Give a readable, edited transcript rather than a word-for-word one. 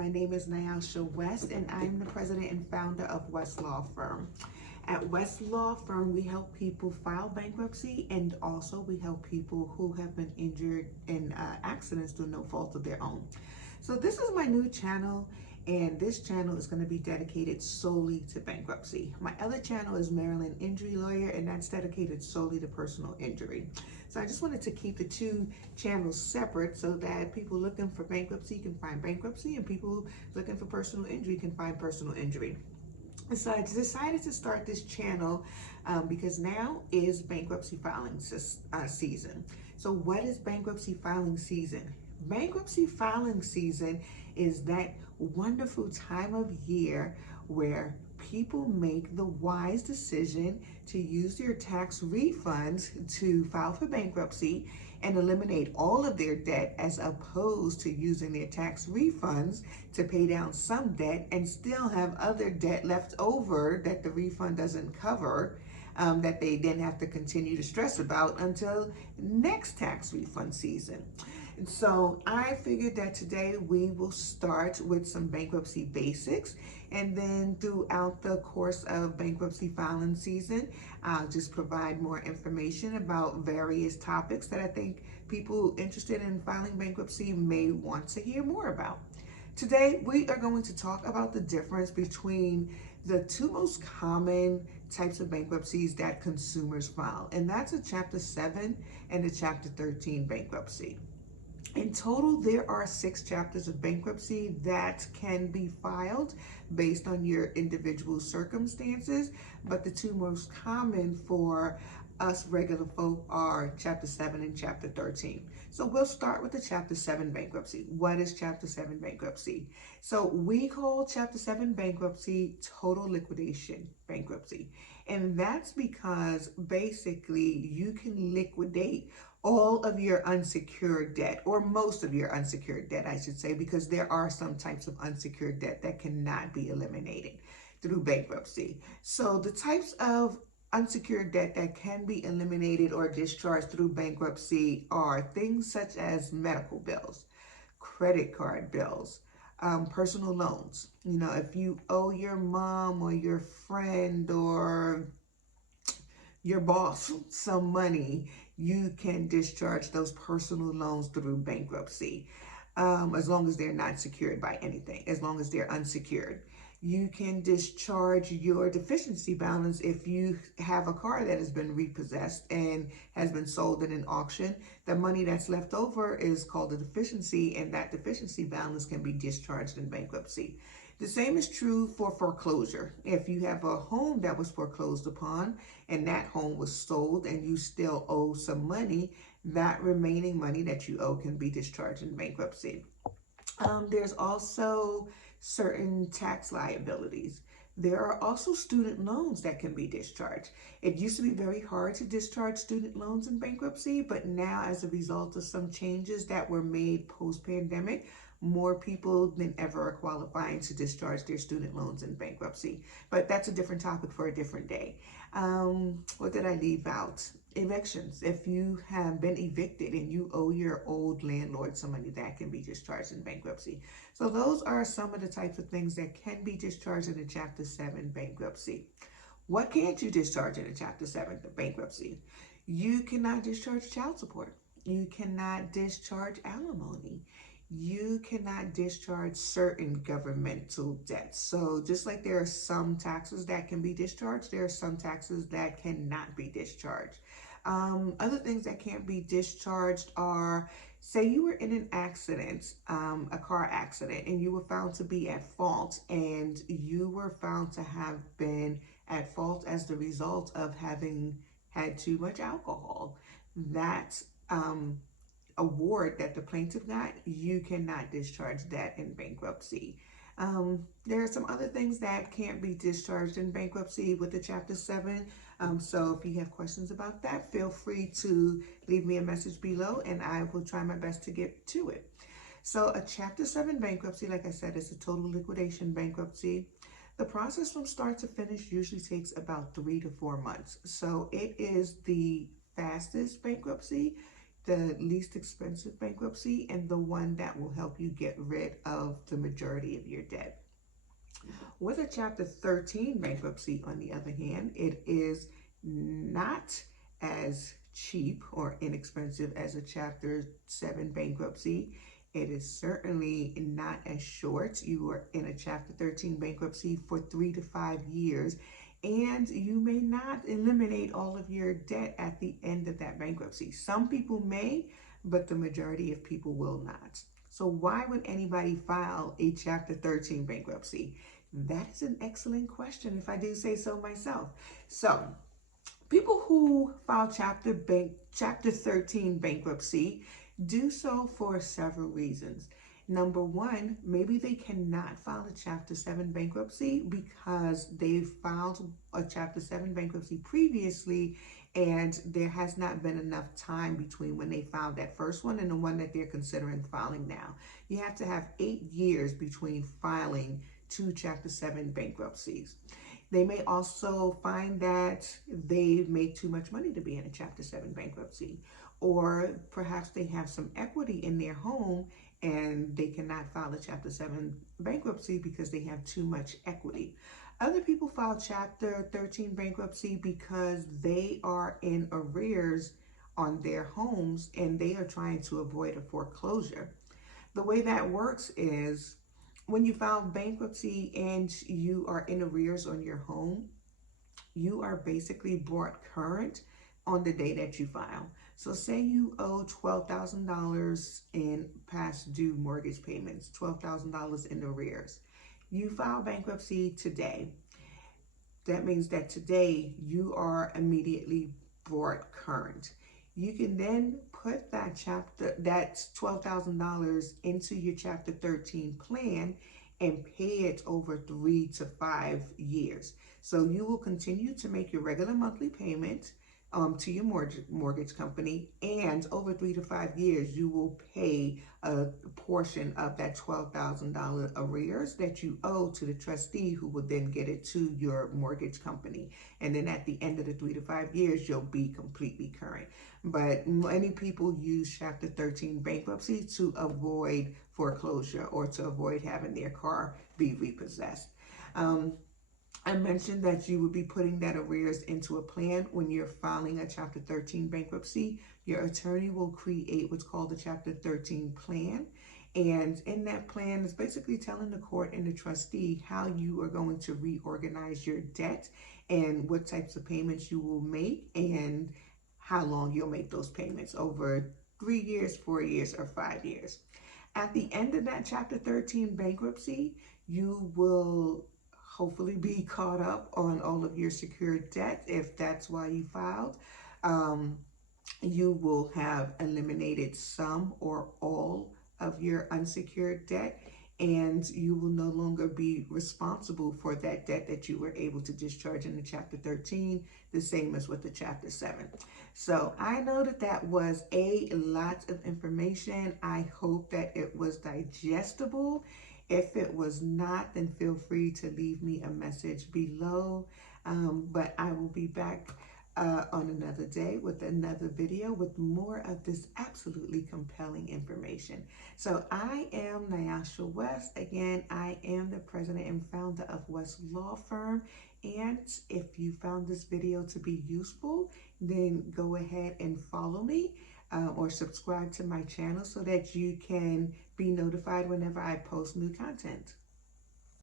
My name is Nyasha West, and I'm the president and founder of West Law Firm. At West Law Firm, we help people file bankruptcy, and also we help people who have been injured in accidents through no fault of their own. So this is my new channel, and this channel is going to be dedicated solely to bankruptcy. My other channel is Maryland Injury Lawyer, and that's dedicated solely to personal injury. So I just wanted to keep the two channels separate so that people looking for bankruptcy can find bankruptcy, and people looking for personal injury can find personal injury. So I decided to start this channel because now is bankruptcy filing season. So what is bankruptcy filing season? Bankruptcy filing season is that wonderful time of year where people make the wise decision to use their tax refunds to file for bankruptcy and eliminate all of their debt, as opposed to using their tax refunds to pay down some debt and still have other debt left over that the refund doesn't cover, that they then have to continue to stress about until next tax refund season. And so I figured that today we will start with some bankruptcy basics, and then throughout the course of bankruptcy filing season, I'll just provide more information about various topics that I think people interested in filing bankruptcy may want to hear more about. Today, we are going to talk about the difference between the two most common types of bankruptcies that consumers file, and that's a Chapter 7 and a Chapter 13 bankruptcy. In total, there are 6 chapters of bankruptcy that can be filed based on your individual circumstances, but the two most common for us regular folk are Chapter 7 and Chapter 13. So we'll start with the Chapter 7 bankruptcy. What is Chapter 7 bankruptcy? So we call Chapter 7 bankruptcy total liquidation bankruptcy. And that's because basically you can liquidate all of your unsecured debt, or most of your unsecured debt, I should say, because there are some types of unsecured debt that cannot be eliminated through bankruptcy. So the types of unsecured debt that can be eliminated or discharged through bankruptcy are things such as medical bills, credit card bills, personal loans. You know, if you owe your mom or your friend or your boss some money, you can discharge those personal loans through bankruptcy, as long as they're not secured by anything, as long as they're unsecured. You can discharge your deficiency balance if you have a car that has been repossessed and has been sold in an auction. The money that's left over is called a deficiency, and that deficiency balance can be discharged in bankruptcy. The same is true for foreclosure. If you have a home that was foreclosed upon and that home was sold and you still owe some money, that remaining money that you owe can be discharged in bankruptcy. There's also certain tax liabilities. There are also student loans that can be discharged. It used to be very hard to discharge student loans in bankruptcy, but now, as a result of some changes that were made post-pandemic, more people than ever are qualifying to discharge their student loans in bankruptcy. But that's a different topic for a different day. What did I leave out? Evictions. If you have been evicted and you owe your old landlord some money, that can be discharged in bankruptcy. So those are some of the types of things that can be discharged in a Chapter 7 bankruptcy. What can't you discharge in a Chapter 7 bankruptcy? You cannot discharge child support. You cannot discharge alimony. You cannot discharge certain governmental debts. So just like there are some taxes that can be discharged, there are some taxes that cannot be discharged. Other things that can't be discharged are, say you were in an accident, a car accident, and you were found to be at fault, and you were found to have been at fault as the result of having had too much alcohol. That award that the plaintiff got, you cannot discharge that in bankruptcy. There are some other things that can't be discharged in bankruptcy with the Chapter 7. So if you have questions about that, feel free to leave me a message below and I will try my best to get to it. So a Chapter 7 bankruptcy, like I said, is a total liquidation bankruptcy. The process from start to finish usually takes about 3 to 4 months. So it is the fastest bankruptcy. the least expensive bankruptcy, and the one that will help you get rid of the majority of your debt. With a Chapter 13 bankruptcy, on the other hand, it is not as cheap or inexpensive as a Chapter 7 bankruptcy. It is certainly not as short. You are in a Chapter 13 bankruptcy for 3 to 5 years, and you may not eliminate all of your debt at the end of that bankruptcy. Some people may, but the majority of people will not. So why would anybody file a Chapter 13 bankruptcy? That is an excellent question, if I do say so myself. So, people who file Chapter 13 bankruptcy do so for several reasons. Number one, maybe they cannot file a Chapter 7 bankruptcy because they filed a Chapter 7 bankruptcy previously, and there has not been enough time between when they filed that first one and the one that they're considering filing now. You have to have 8 years between filing 2 Chapter 7 bankruptcies. They may also find that they make too much money to be in a Chapter 7 bankruptcy, or perhaps they have some equity in their home and they cannot file a Chapter 7 bankruptcy because they have too much equity. Other people file Chapter 13 bankruptcy because they are in arrears on their homes and they are trying to avoid a foreclosure. The way that works is, when you file bankruptcy and you are in arrears on your home, you are basically brought current on the day that you file. So say you owe $12,000 in past due mortgage payments, $12,000 in arrears. You file bankruptcy today. That means that today you are immediately brought current. You can then put that $12,000 into your Chapter 13 plan and pay it over 3 to 5 years. So you will continue to make your regular monthly payment to your mortgage company, and over 3 to 5 years, you will pay a portion of that $12,000 arrears that you owe to the trustee, who will then get it to your mortgage company. And then at the end of the 3 to 5 years, you'll be completely current. But many people use Chapter 13 bankruptcy to avoid foreclosure or to avoid having their car be repossessed. I mentioned that you would be putting that arrears into a plan when you're filing a Chapter 13 bankruptcy. Your attorney will create what's called a Chapter 13 plan. And in that plan is basically telling the court and the trustee how you are going to reorganize your debt and what types of payments you will make and how long you'll make those payments, over 3 years, 4 years, or 5 years. At the end of that Chapter 13 bankruptcy, you will hopefully be caught up on all of your secured debt if that's why you filed. You will have eliminated some or all of your unsecured debt, and you will no longer be responsible for that debt that you were able to discharge in the Chapter 13, the same as with the Chapter 7. So I know that that was a lot of information. I hope that it was digestible. If it was not, then feel free to leave me a message below. But I will be back on another day with another video with more of this absolutely compelling information. So I am Nyasha West. Again, I am the president and founder of West Law Firm. And if you found this video to be useful, then go ahead and follow me or subscribe to my channel so that you can be notified whenever I post new content.